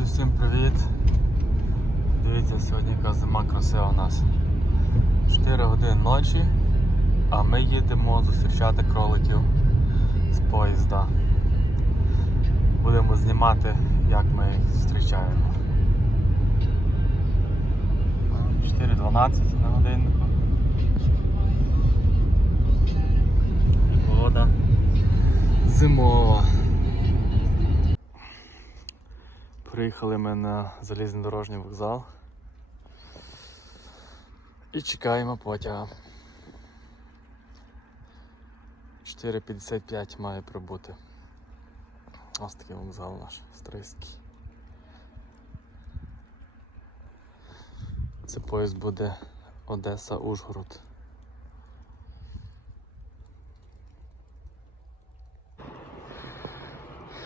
Друзі, всім привіт! Дивіться, сьогодні яка зима красива у нас. 4 години ночі, а ми їдемо зустрічати кроликів з поїзда. Будемо знімати, як ми їх зустрічаємо. 4.12 на годиннику. Погода зимова. Приїхали ми на залізнодорожній вокзал і чекаємо потяга. 4.55 має прибути. Ось такий вокзал наш стрийський. Це поїзд буде Одеса Ужгород.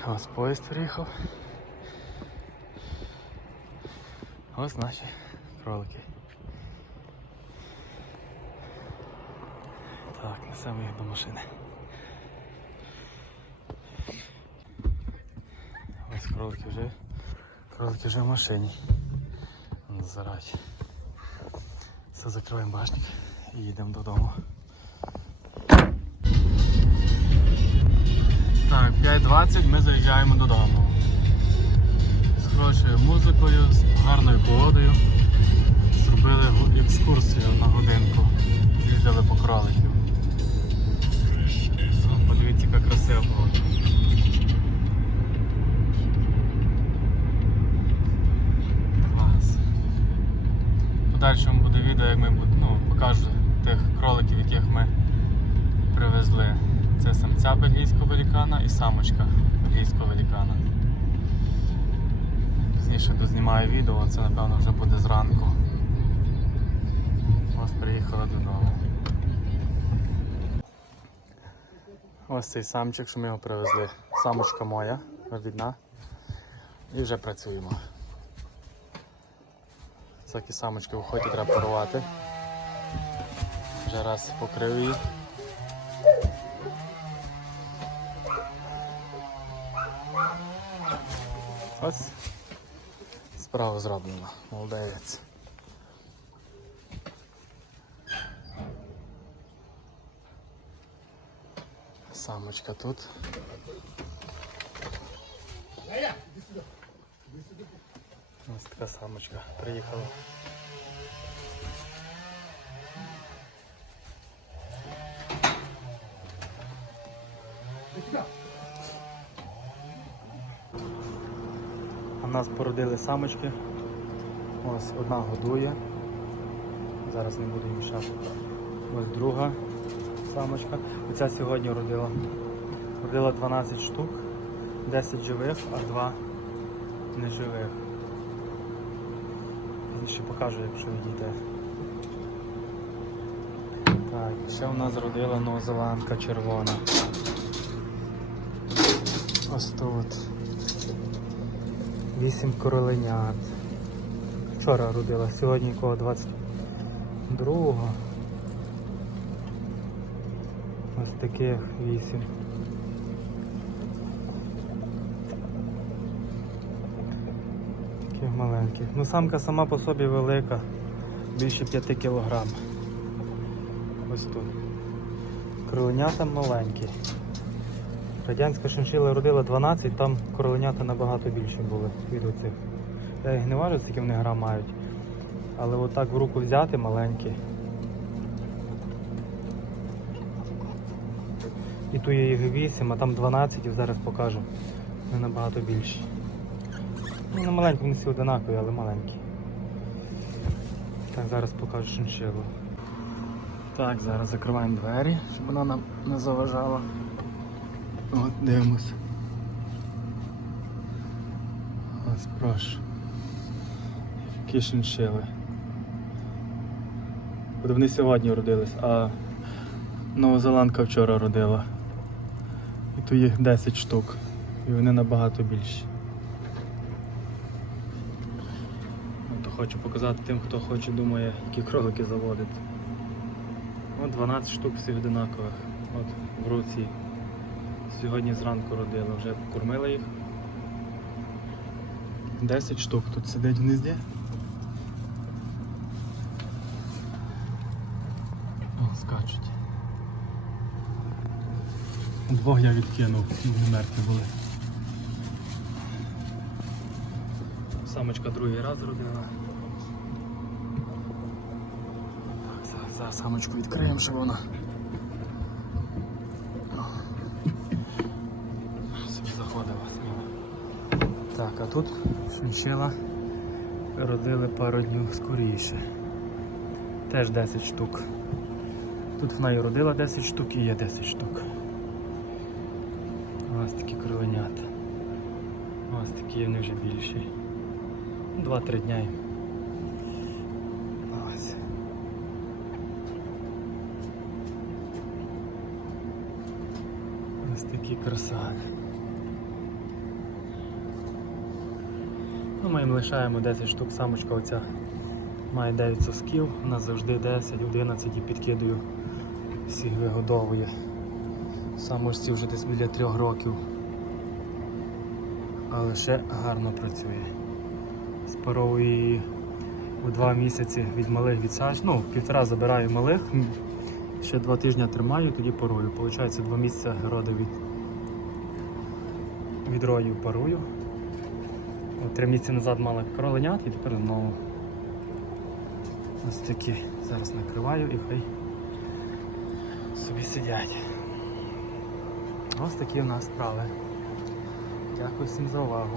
Ось поїзд приїхав. Ось наші кролики. Так, несемо їх до машини. Ось кролики вже. Кролики вже в машині. Зараді. Все, закриваємо башник і їдемо додому. Так, 5.20 ми заїжджаємо додому хорошою музикою, з гарною погодою. Зробили екскурсію на годинку. Їздили по кроликів. Подивіться, яка красива погода. Клас. Подальшому буде відео, як ми ну, покажу тих кроликів, яких ми привезли. Це самця бельгійського велікана і самочка бельгійського велікана. Пізніше дознімаю відео, це напевно вже буде зранку. Ось приїхали додому. Ось цей самчик, що ми його привезли. Самочка моя, рідна. І вже працюємо. Всякі самочки виходять, треба парувати. Вже раз покрив її. Ось справа зроблена, молодець. Самочка тут. Ось така самочка приїхала. Нас породили самочки. Ось одна годує. Зараз не буду мішати. Ось друга самочка. Оця сьогодні родила. Родила 12 штук, 10 живих, а 2 неживих. Пізніше покажу, якщо відійде. Так, ще у нас родила новозеландка червона. Ось тут. Вісім короленят. Вчора родила, сьогодні якого 22-го. Ось таких вісім. Таких маленьких. Ну самка сама по собі велика, більше 5 кілограм. Ось тут. Кроленята маленькі. Радянська шиншила родила 12, там короленята набагато більше були від оцих. Я їх не важу, скільки вони грам мають. Але отак в руку взяти маленькі. І тут є їх 8, а там 12 і зараз покажу. Вони набагато більші. Ну, на маленьку вони всі одинакові, але маленькі. Так, зараз покажу шиншилу. Так, зараз закриваємо двері, щоб вона нам не заважала. От, дивимось. Ось прошу. Які шиншили. От вони сьогодні родились, а Новозеландка вчора родила. І тут їх 10 штук. І вони набагато більші. От хочу показати тим, хто хоче, думає, які кролики заводити. От 12 штук всіх одинакових. От в руці. Сьогодні зранку родили, вже покормили їх. 10 штук тут сидить в гнізді. О, скачуть. Двох я відкинув, вони мертві були. Самочка другий раз родила. Зараз самочку відкриємо, щоб вона. Так, а тут шиншила родили пару днів скоріше. Теж 10 штук. Тут в неї родила 10 штук і є 10 штук. Ось такі кроленята. Ось такі вони вже більші. 2-3 дня. Ось. Ось такі красаві. Ну, ми їм лишаємо 10 штук, самочка оця має 9 сосків, у нас завжди 10-11 і підкидаю, всіх вигодовує. Самочці вже десь біля 3 років. Але ще гарно працює. Спаровую її у 2 місяці від малих відсаджень. Ну, півтора забираю малих, ще 2 тижні тримаю, тоді парую. Получається 2 місяці роди від, від рою парую. Три місяці назад мала кроленят і тепер знову. Ось такі. Зараз накриваю і хай собі сидять. Ось такі в нас справи. Дякую всім за увагу.